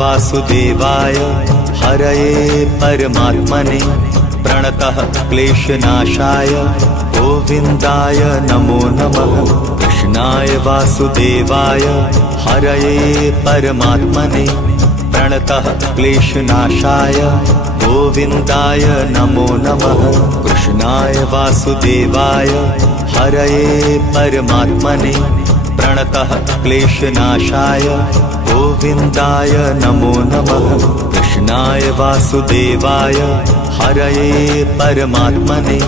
वासुदेवाय हरये परमात्मने प्रणतः क्लेशनाशाय गोविन्दाय नमो नमः। कृष्णाय वासुदेवाय हरये परमात्मने प्रणतः क्लेशनाशाय गोविन्दाय नमो नमः। कृष्णाय वासुदेवाय हरये परमात्मने प्रणतः क्लेशनाशाय गोविन्दाय नमो नमः। कृष्णाय वासुदेवाय हरये परमात्मने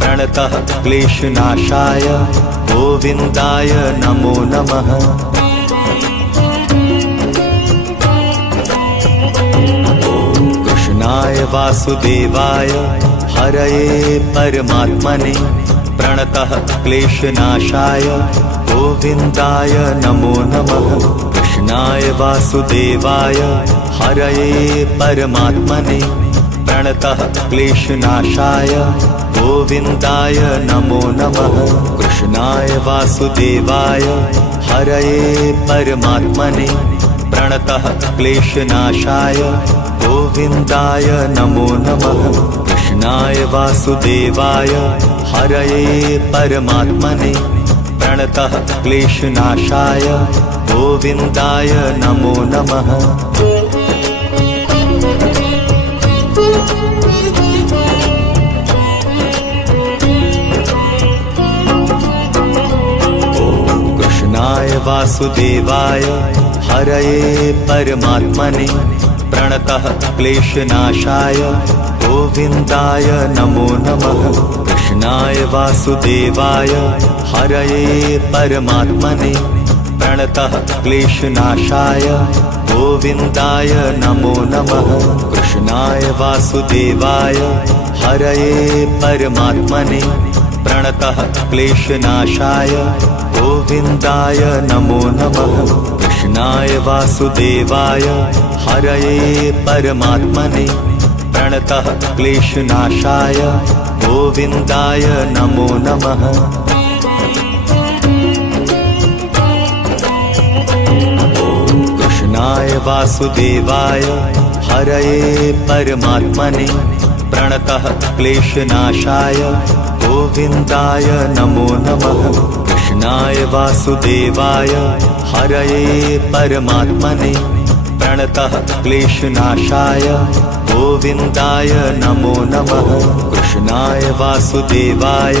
प्रणतः क्लेशनाशाय गोविन्दाय नमो नमः। कृष्णाय वासुदेवाय हरये परमात्मने प्रणतः क्लेशनाशाय गोविन्दाय नमो नमः। कृष्णाय वासुदेवाय हरये परमात्मने प्रणतः क्लेशनाशाय गोविन्दाय नमो नमः। कृष्णाय वासुदेवाय हरये परमात्मने प्रणतः क्लेशनाशाय गोविन्दाय नमो नमः। कृष्णाय वासुदेवाय हरये परमात्मने प्रणतः क्लेशनाशाय गोविन्दाय नमो नमः। कृष्णाय वासुदेवाय हरये परमात्मने प्रणतः क्लेशनाशाय गोविन्दाय नमो नमः। कृष्णाय वासुदेवाय हरये परमात्मने प्रणतः क्लेशनाशाय गोविन्दाय नमो नमः। कृष्णाय वासुदेवाय हरये परमात्मने प्रणतः क्लेशनाशाय गोविन्दाय नमो नमः। कृष्णाय वासुदेवाय हरये परमात्मने प्रणतः क्लेशनाशाय गोविन्दाय नमो नमः। कृष्णाय वासुदेवाय हरये परमात्मने प्रणतः क्लेशनाशाय गोविन्दाय नमो नमः। कृष्णाय वासुदेवाय हरये परमात्मने प्रणतः क्लेशनाशाय गोविन्दाय नमो नमः। कृष्णाय वासुदेवाय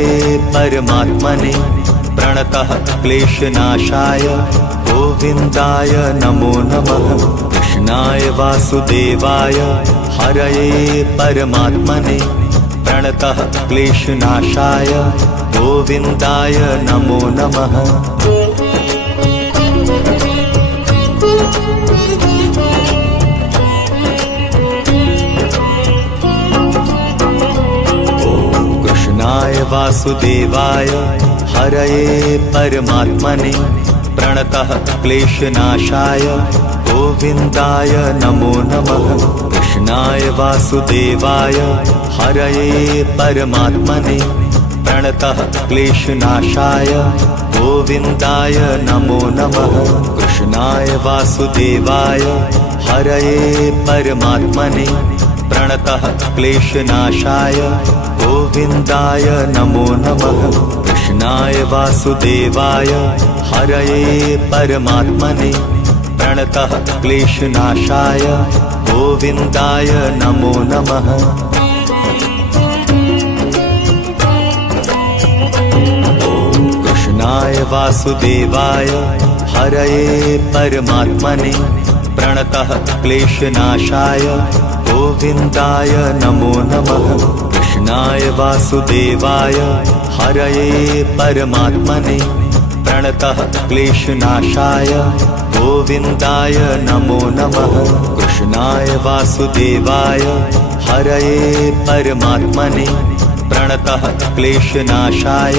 हरये परमात्मने प्रणतः क्लेशनाशाय गोविन्दाय नमो नमः। कृष्णाय वासुदेवाय हरये परमात्मने प्रणतः क्लेशनाशाय गोविन्दाय नमो नमः। कृष्णाय वासुदेवाय हरये परमात्मने प्रणतः क्लेशनाशाय गोविन्दाय नमो नमः। कृष्णाय वासुदेवाय हरये परमात्मने प्रणतः क्लेशनाशाय गोविन्दाय नमो नमः। कृष्णाय वासुदेवाय हरये परमात्मने प्रणतः क्लेशनाशाय गोविन्दाय नमो नमः। कृष्णाय वासुदेवाय हरये परमात्मने प्रणतः क्लेशनाशाय गोविन्दाय नमो नमः। कृष्णाय वासुदेवाय हरये परमात्मने प्रणतः क्लेशनाशाय गोविन्दाय नमो नमः। कृष्णाय वासुदेवाय हरये परमात्मने प्रणतः क्लेशनाशाय गोविन्दाय नमो नमः। कृष्णाय वासुदेवाय हरये परमात्मने प्रणतः क्लेशनाशाय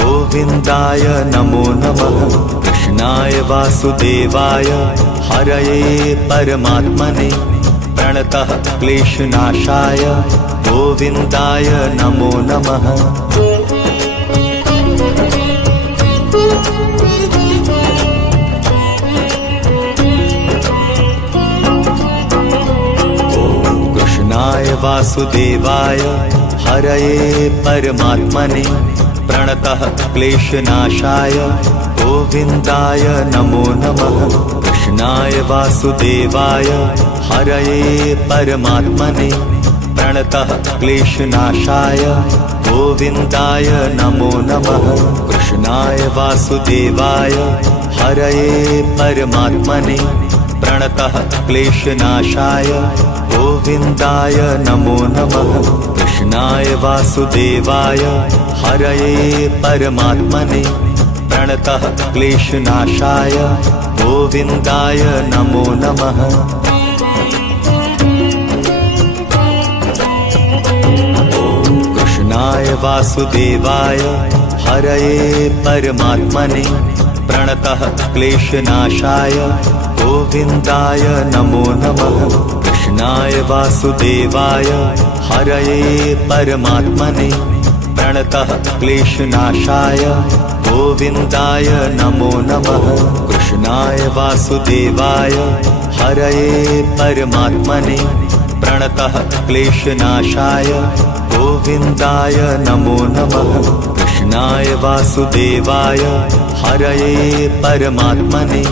गोविन्दाय नमो नमः। कृष्णाय वासुदेवाय हरये परमात्मने प्रणतः क्लेशनाशाय गोविन्दाय नमो नमः। कृष्णाय वासुदेवाय हरये परमात्मने प्रणतः क्लेशनाशाय गोविन्दाय नमो नमः। कृष्णाय वासुदेवाय हरये परमात्मने प्रणतः क्लेशनाशाय गोविन्दाय नमो नमः। कृष्णाय वासुदेवाय हरये परमात्मने प्रणतः क्लेशनाशाय गोविन्दाय नमो नमः। कृष्णाय वासुदेवाय हरये परमात्मने प्रणतः क्लेशनाशाय गोविन्दाय नमो नमः। कृष्णाय वासुदेवाय हरये परमात्मने प्रणतः क्लेशनाशाय गोविन्दाय नमो नमः। कृष्णाय वासुदेवाय हरये परमात्मने प्रणतः क्लेशनाशाय गोविन्दाय नमो नमः। कृष्णाय वासुदेवाय हरये परमात्मने प्रणतः क्लेशनाशाय गोविन्दाय नमो नमः। कृष्णाय वासुदेवाय हरये परमात्मने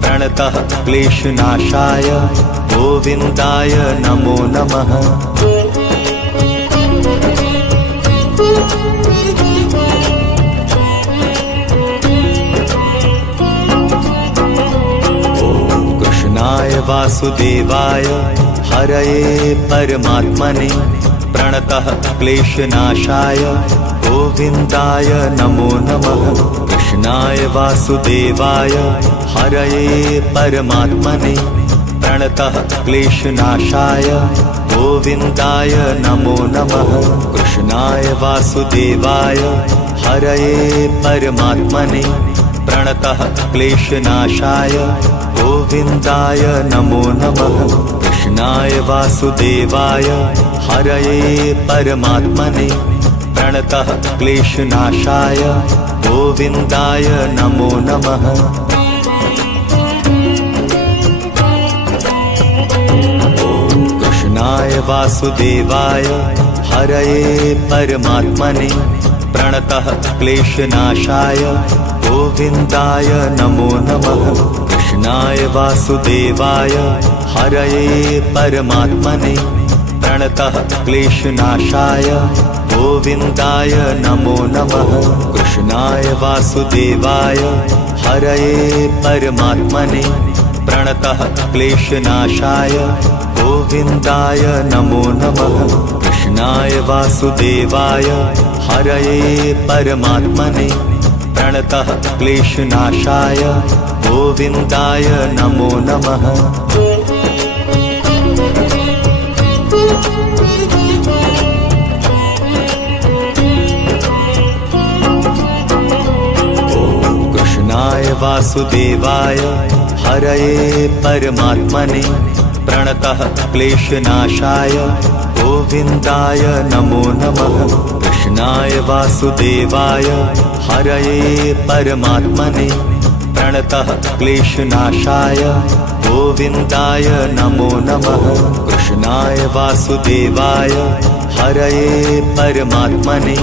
प्रणतः क्लेशनाशाय गोविन्दाय नमो नमः। कृष्णाय वासुदेवाय हरये परमात्मने प्रणतः क्लेशनाशाय गोविन्दाय नमो नमः। कृष्णाय वासुदेवाय हरये परमात्मने प्रणतः क्लेशनाशाय गोविन्दाय नमो नमः। कृष्णाय वासुदेवाय हरये परमात्मने प्रणतः क्लेशनाशाय गोविन्दाय नमो नमः। कृष्णाय वासुदेवाय हरये परमात्मने प्रणतः क्लेशनाशाय गोविन्दाय नमो नमः। कृष्णाय वासुदेवाय हरये परमात्मने प्रणतः क्लेशनाशाय गोविन्दाय नमो नमः। कृष्णाय वासुदेवाय हरये परमात्मने प्रणतः क्लेशनाशाय गोविन्दाय नमो नमः। कृष्णाय वासुदेवाय हरये परमात्मने प्रणतः क्लेशनाशाय गोविन्दाय नमो नमः। कृष्णाय वासुदेवाय हरये परमात्मने प्रणतः क्लेशनाशाय गोविन्दाय नमो नमः। कृष्णाय वासुदेवाय हरये परमात्मने प्रणतः क्लेशनाशाय गोविन्दाय नमो नमः। कृष्णाय वासुदेवाय हरये परमात्मने प्रणतः क्लेशनाशाय गोविन्दाय नमो नमः। कृष्णाय वासुदेवाय हरये परमात्मने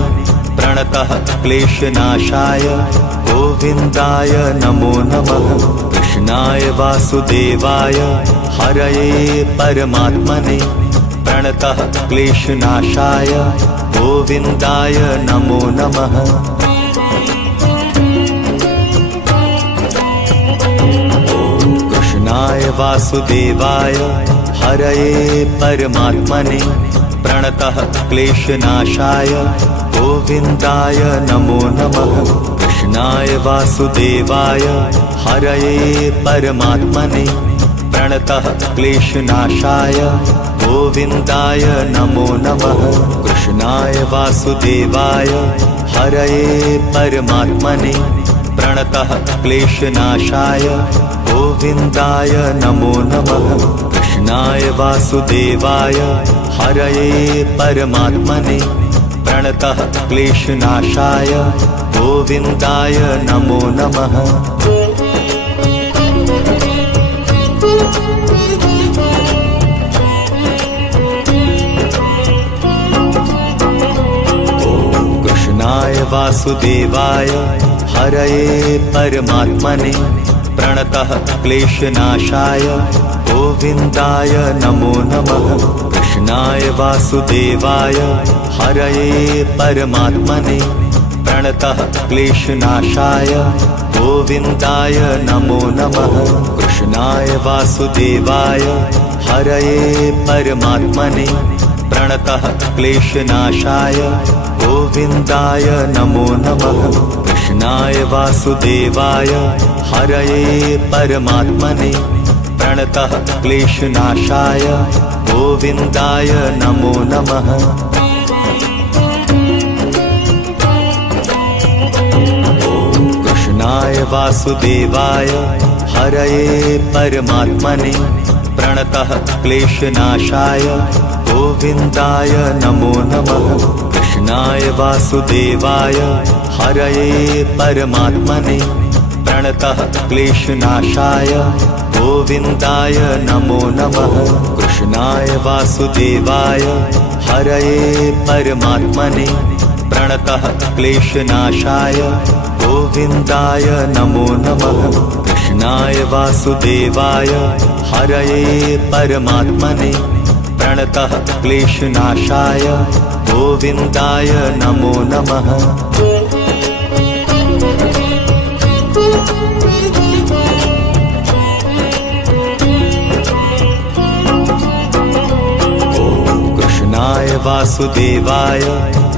प्रणतः क्लेशनाशाय गोविन्दाय नमो नमः। कृष्णाय वासुदेवाय हरये परमात्मने प्रणतः क्लेशनाशाय गोविन्दाय नमो नमः। कृष्णाय वासुदेवाय हरये परमात्मने प्रणतः क्लेशनाशाय गोविन्दाय नमो नमः। कृष्णाय वासुदेवाय हरये परमात्मने प्रणतः क्लेशनाशाय गोविन्दाय नमो नमः। कृष्णाय वासुदेवाय हरये परमात्मने प्रणतः क्लेशनाशाय गोविन्दाय नमो नमः। कृष्णाय वासुदेवाय हरये परमात्मने प्रणतः क्लेशनाशाय गोविन्दाय नमो नमः। वासुदेवाय हरये परमात्मने प्रणतः क्लेशनाशाय गोविन्दाय नमो नमः। कृष्णाय वासुदेवाय हरये परमात्मने प्रणतः क्लेशनाशाय गोविन्दाय नमो नमः। कृष्णाय वासुदेवाय हरये परमात्मने प्रणतः क्लेशनाशाय गोविन्दाय नमो नमः। कृष्णाय वासुदेवाय हरये परमात्मने प्रणतः क्लेशनाशाय गोविन्दाय नमो नमः। कृष्णाय वासुदेवाय हरये परमात्मने प्रणतः क्लेशनाशाय गोविन्दाय नमो नमः। कृष्णाय वासुदेवाय हरये परमात्मने प्रणतः क्लेशनाशाय गोविन्दाय नमो नमः। कृष्णाय वासुदेवाय हरये परमात्मने प्रणतः क्लेशनाशाय गोविन्दाय नमो नमः। कृष्णाय वासुदेवाय हरये परमात्मने प्रणतः क्लेशनाशाय गोविन्दाय नमो नमः। कृष्णाय वासुदेवाय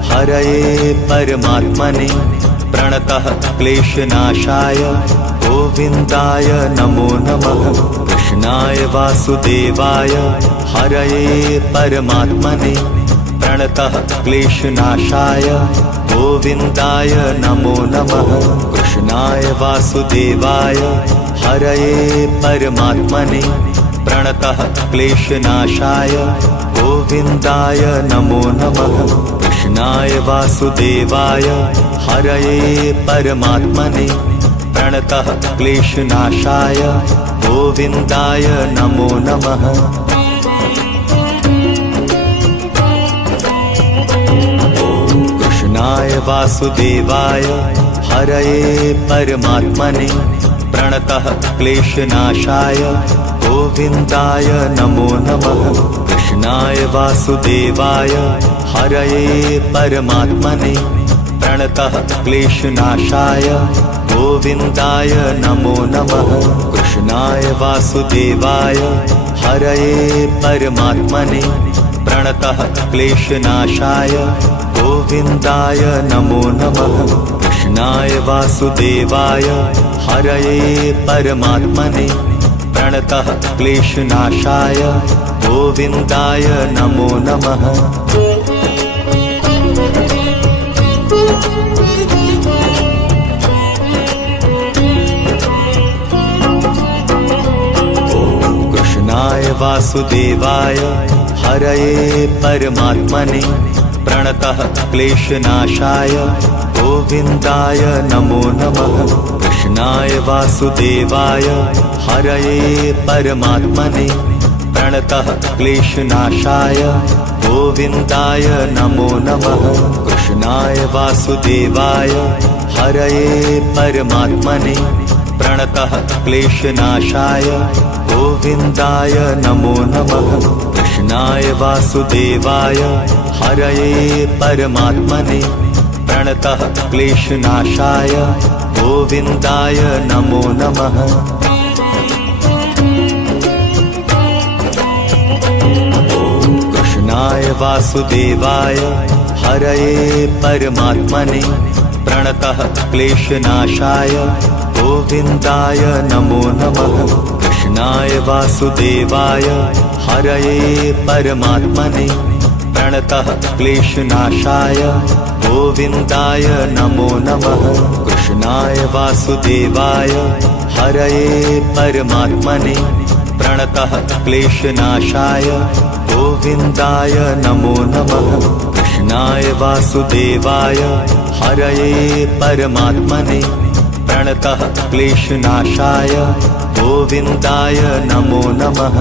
हरये परमात्मने प्रणतः क्लेशनाशाय गोविन्दाय नमो नमः। कृष्णाय वासुदेवाय हरये परमात्मने प्रणतः क्लेशनाशाय गोविन्दाय नमो नमः। कृष्णाय वासुदेवाय हरये परमात्मने प्रणतः क्लेशनाशाय गोविन्दाय नमो नमः। कृष्णाय वासुदेवाय हरये परमात्मने प्रणतः क्लेशनाशाय गोविन्दाय नमो नमः। कृष्णाय वासुदेवाय हरये परमात्मने प्रणतः क्लेशनाशाय गोविन्दाय नमो नमः। कृष्णाय वासुदेवाय हरये परमात्मने प्रणतः क्लेशनाशाय गोविन्दाय नमो नमः। कृष्णाय वासुदेवाय हरये परमात्मने प्रणतः क्लेशनाशाय गोविन्दाय नमो नमः। कृष्णाय वासुदेवाय हरये परमात्मने प्रणतः क्लेशनाशाय गोविन्दाय नमो नमः। कृष्णाय वासुदेवाय हरये परमात्मने प्रणतः क्लेशनाशाय गोविन्दाय नमो नमः। कृष्णाय वासुदेवाय हरये परमात्मने प्रणतः क्लेशनाशाय गोविन्दाय नमो नमः। कृष्णाय वासुदेवाय हरये परमात्मने प्रणतः क्लेशनाशाय गोविन्दाय नमो नमः। कृष्णाय वासुदेवाय हरये परमात्मने प्रणतः क्लेशनाशाय गोविन्दाय नमो नमः। कृष्णाय वासुदेवाय हरये परमात्मने प्रणतः क्लेशनाशाय गोविन्दाय नमो नमः। कृष्णाय वासुदेवाय हरये परमात्मने प्रणतः क्लेशनाशाय गोविन्दाय नमो नमः। कृष्णाय वासुदेवाय हरये परमात्मने प्रणतः क्लेशनाशाय गोविन्दाय नमो नमः। कृष्णाय वासुदेवाय हरये परमात्मने प्रणतः क्लेशनाशाय गोविन्दाय नमो नमः।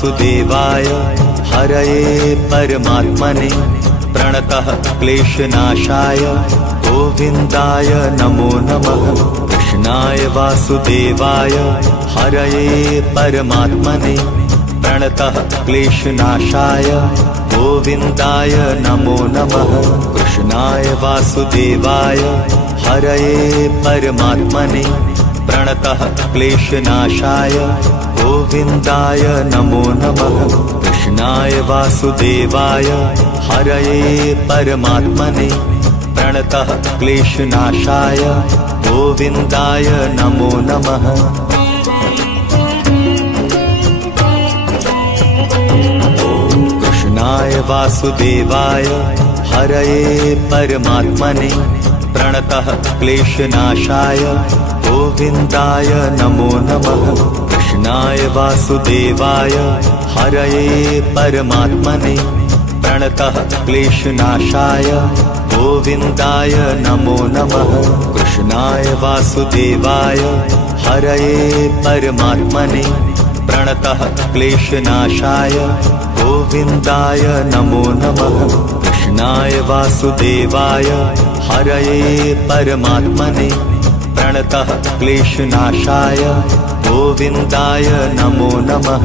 वासुदेवाय हरये परमात्मने प्रणतः क्लेशनाशाय गोविन्दाय नमो नमः। कृष्णाय वासुदेवाय हरये परमात्मने प्रणतः क्लेशनाशाय गोविन्दाय नमो नमः। कृष्णाय वासुदेवाय हरये परमात्मने प्रणतः क्लेशनाशाय गोविन्दाय नमो नमः। कृष्णाय वासुदेवाय हरये परमात्मने प्रणतः क्लेशनाशाय गोविन्दाय नमो नमः। कृष्णाय वासुदेवाय हरये परमात्मने प्रणतः क्लेशनाशाय गोविन्दाय नमो नमः। कृष्णाय वासुदेवाय हरये परमात्मने प्रणतः क्लेशनाशाय गोविन्दाय नमो नमः। कृष्णाय वासुदेवाय हरये परमात्मने प्रणतः क्लेशनाशाय गोविन्दाय नमो नमः। कृष्णाय वासुदेवाय हरये परमात्मने प्रणतः क्लेशनाशाय गोविन्दाय नमो नमः।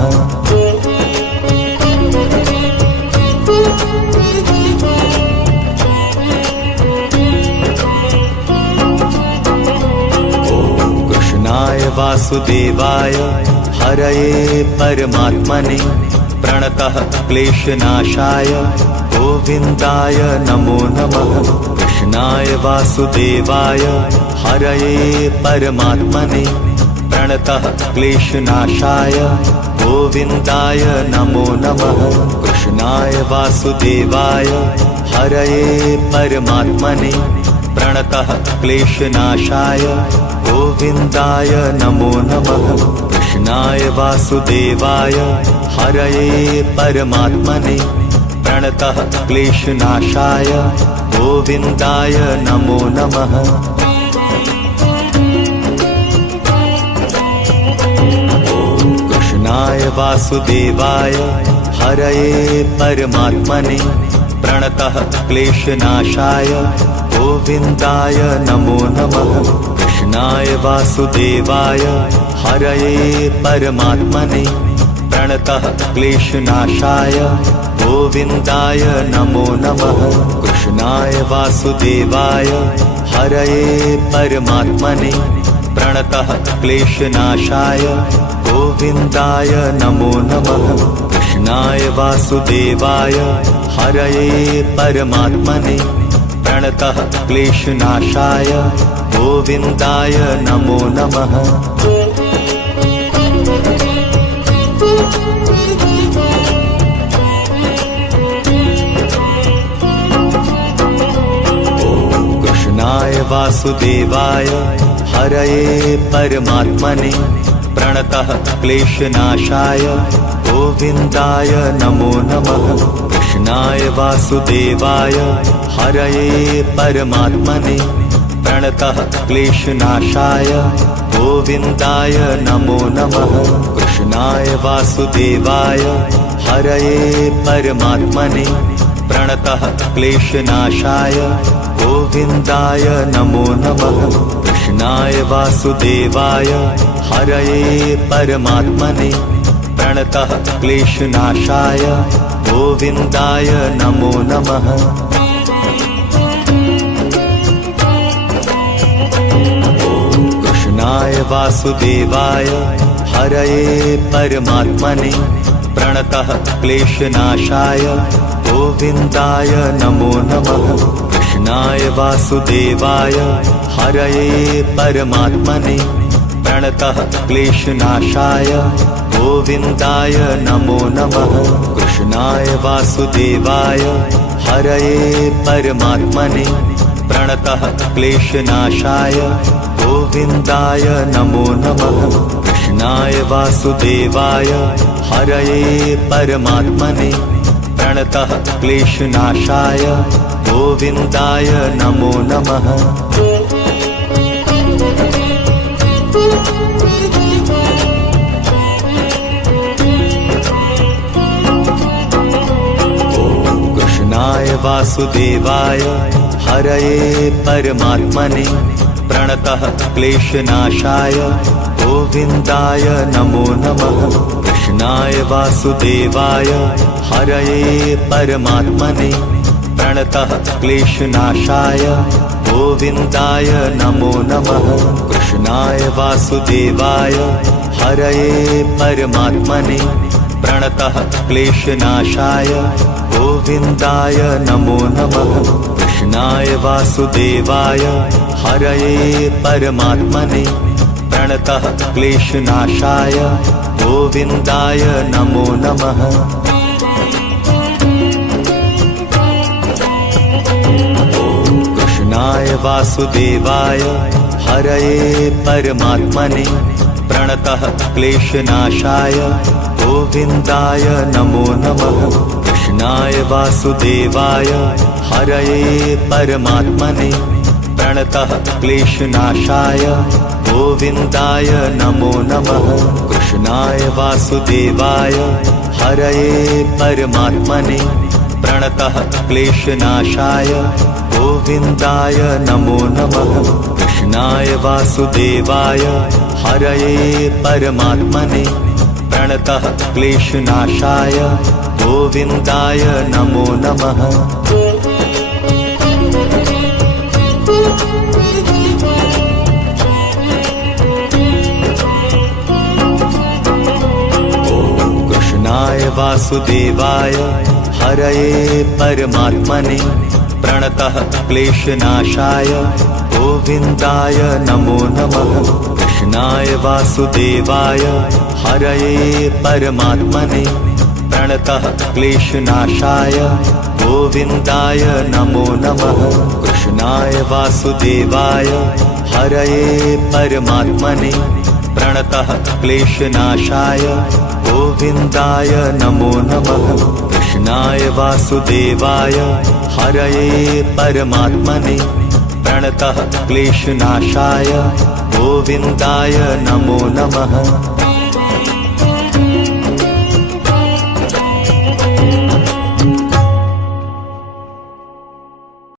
कृष्णाय वासुदेवाय हरये परमात्मने प्रणतः क्लेशनाशाय गोविन्दाय नमो नमः। कृष्णाय वासुदेवाय हरये परमात्मने प्रणतः क्लेशनाशाय गोविन्दाय नमो नमः। कृष्णाय वासुदेवाय हरये परमात्मने प्रणतः क्लेशनाशाय गोविन्दाय नमो नमः। कृष्णाय वासुदेवाय हरये परमात्मने प्रणतः क्लेशनाशाय गोविन्दाय नमो नमः। कृष्णाय वासुदेवाय हरये परमात्मने प्रणतः क्लेशनाशाय गोविन्दाय नमो नमः। कृष्णाय वासुदेवाय हरये परमात्मने प्रणतः क्लेशनाशाय गोविन्दाय नमो नमः। कृष्णाय वासुदेवाय हरये परमात्मने प्रणतः क्लेशनाशाय गोविन्दाय नमो नमः। कृष्णाय वासुदेवाय हरये परमात्मने प्रणतः क्लेशनाशाय गोविन्दाय नमो नमः। कृष्णाय वासुदेवाय हरये परमात्मने प्रणतः क्लेशनाशाय गोविन्दाय नमो नमः। कृष्णाय वासुदेवाय हरये परमात्मने प्रणतः क्लेशनाशाय गोविन्दाय नमो नमः। कृष्णाय वासुदेवाय हरये परमात्मने प्रणतः क्लेशनाशाय गोविन्दाय नमो नमः। कृष्णाय वासुदेवाय हरये परमात्मने प्रणतः क्लेशनाशाय गोविन्दाय नमो नमः। कृष्णाय वासुदेवाय हरये परमात्मने प्रणतः क्लेशनाशाय गोविन्दाय नमो नमः। कृष्णाय वासुदेवाय हरये परमात्मने प्रणतः क्लेशनाशाय गोविन्दाय नमो नमः। कृष्णाय वासुदेवाय हरये परमात्मने प्रणतः क्लेशनाशाय गोविन्दाय नमो नमः। कृष्णाय वासुदेवाय हरये परमात्मने प्रणतः क्लेशनाशाय गोविन्दाय नमो नमः। वासुदेवाय हरये परमात्मने प्रणतः क्लेशनाशाय गोविन्दाय नमो नमः। कृष्णाय वासुदेवाय हरये परमात्मने प्रणतः क्लेशनाशाय गोविन्दाय नमो नमः। कृष्णाय वासुदेवाय हरये परमात्मने प्रणतः क्लेशनाशाय गोविन्दाय नमो नमः। कृष्णाय वासुदेवाय हरये परमात्मने प्रणतः क्लेशनाशाय गोविन्दाय नमो नमः। कृष्णाय वासुदेवाय हरये परमात्मने प्रणतः क्लेशनाशाय गोविन्दाय नमो नमः। कृष्णाय वासुदेवाय हरये परमात्मने प्रणतः क्लेशनाशाय गोविन्दाय नमो नमः। कृष्णाय वासुदेवाय हरये परमात्मने प्रणतः क्लेशनाशाय गोविन्दाय नमो नमः। कृष्णाय वासुदेवाय हरये परमात्मने प्रणतः क्लेशनाशाय गोविन्दाय नमो नमः। कृष्णाय वासुदेवाय हरये परमात्मने प्रणतः क्लेशनाशाय गोविन्दाय नमो नमः। कृष्णाय वासुदेवाय हरये परमात्मने प्रणतः क्लेशनाशाय गोविन्दाय नमो नमः। कृष्णाय वासुदेवाय हरये परमात्मने प्रणतः क्लेशनाशाय गोविन्दाय नमो नमः। कृष्णाय वासुदेवाय हरये परमात्मने प्रणतः क्लेशनाशाय गोविन्दाय नमो नमः।